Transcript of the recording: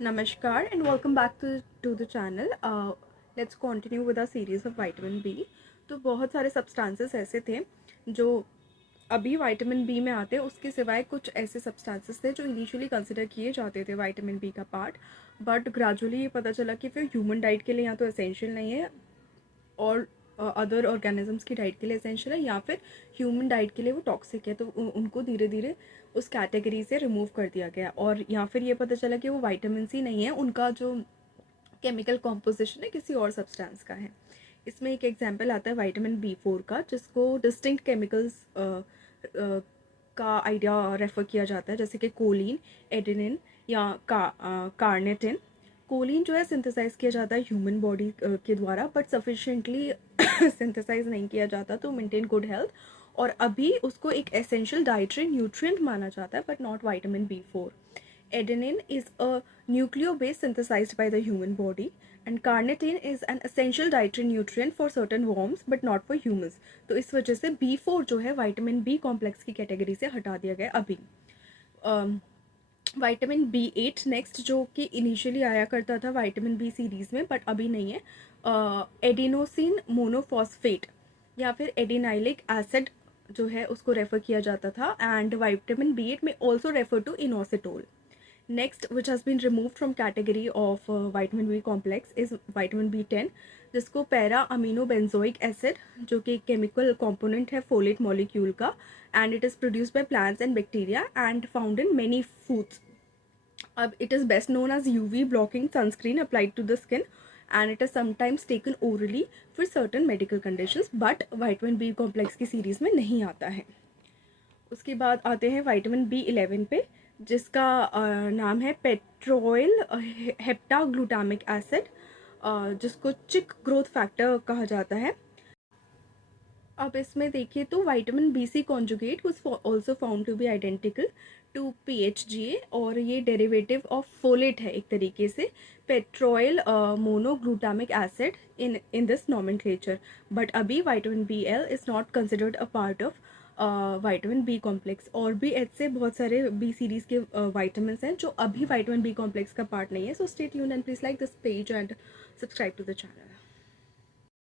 Namaskar and welcome back to the channel. Let's continue with our series of vitamin B. तो बहुत सारे substances ऐसे थे जो अभी विटामिन बी में आते हैं, उसके सिवाय कुछ ऐसे सब्सटेंसेस थे जो इनिशियली कंसिडर किए जाते थे विटामिन बी का पार्ट, बट ग्रेजुअली ये पता चला कि फिर ह्यूमन डाइट के लिए या तो एसेंशियल नहीं है और अदर ऑर्गेनिजम्स की डाइट के लिए एसेंशियल है, या फिर ह्यूमन डाइट के लिए वो टॉक्सिक है। तो उनको धीरे धीरे उस कैटेगरी से रिमूव कर दिया गया, और या फिर ये पता चला कि वो वाइटामिन सी नहीं है, उनका जो केमिकल कॉम्पोजिशन है किसी और सब्सटेंस का है। इसमें एक एग्जांपल आता है विटामिन बी 4 का, जिसको डिस्टिंक्ट केमिकल्स का आइडिया रेफ़र किया जाता है, जैसे कि कोलिन, एडेनिन या कार्निटिन। कोलिन जो है सिंथेसाइज किया जाता है ह्यूमन बॉडी के द्वारा, बट सफिशिएंटली सिंथेसाइज नहीं किया जाता टू मेंटेन गुड हेल्थ, और अभी उसको एक एसेंशियल डाइटरी न्यूट्रिएंट माना जाता है, but not vitamin B 4। Adenine is a nucleobase synthesized by the human body, and carnitine is an essential dietary nutrient for certain worms but not for humans. तो इस वजह से B4 जो है vitamin B complex की category से हटा दिया गया अभी। विटामिन बी 8 नेक्स्ट, जो कि इनिशियली आया करता था विटामिन बी सीरीज़ में बट अभी नहीं है, एडिनोसिन मोनोफॉस्फेट या फिर एडिनाइलिक एसिड जो है उसको रेफ़र किया जाता था, एंड विटामिन बी 8 में also refer to inositol. Next, which has been removed from category of vitamin B complex, is vitamin B10, जिसको पैरा अमीनो बेंजोइक एसिड, जो कि केमिकल कंपोनेंट है फोलेट मॉलिक्यूल का, and it is produced by plants and bacteria and found in many foods. अब it is best known as UV blocking sunscreen applied to the skin, and it is sometimes taken orally for certain medical conditions, but vitamin B complex की series में नहीं आता है। उसके बाद आते हैं विटामिन बी 11 पे, जिसका नाम है पेट्रोइल हेप्टाग्लूटामिक एसिड, जिसको चिक ग्रोथ फैक्टर कहा जाता है। अब इसमें देखिए तो vitamin B C conjugate was also found to be identical to PHGA, और ये डेरिवेटिव ऑफ फोलेट है एक तरीके से, pteroyl monoglutamic acid in this nomenclature, but अभी vitamin BL is not considered a part of vitamin B complex. और भी ऐसे बहुत सारे बी सीरीज़ के विटामिन हैं जो अभी विटामिन बी कॉम्प्लेक्स का पार्ट नहीं है। So stay tuned and please like this page and subscribe to the channel.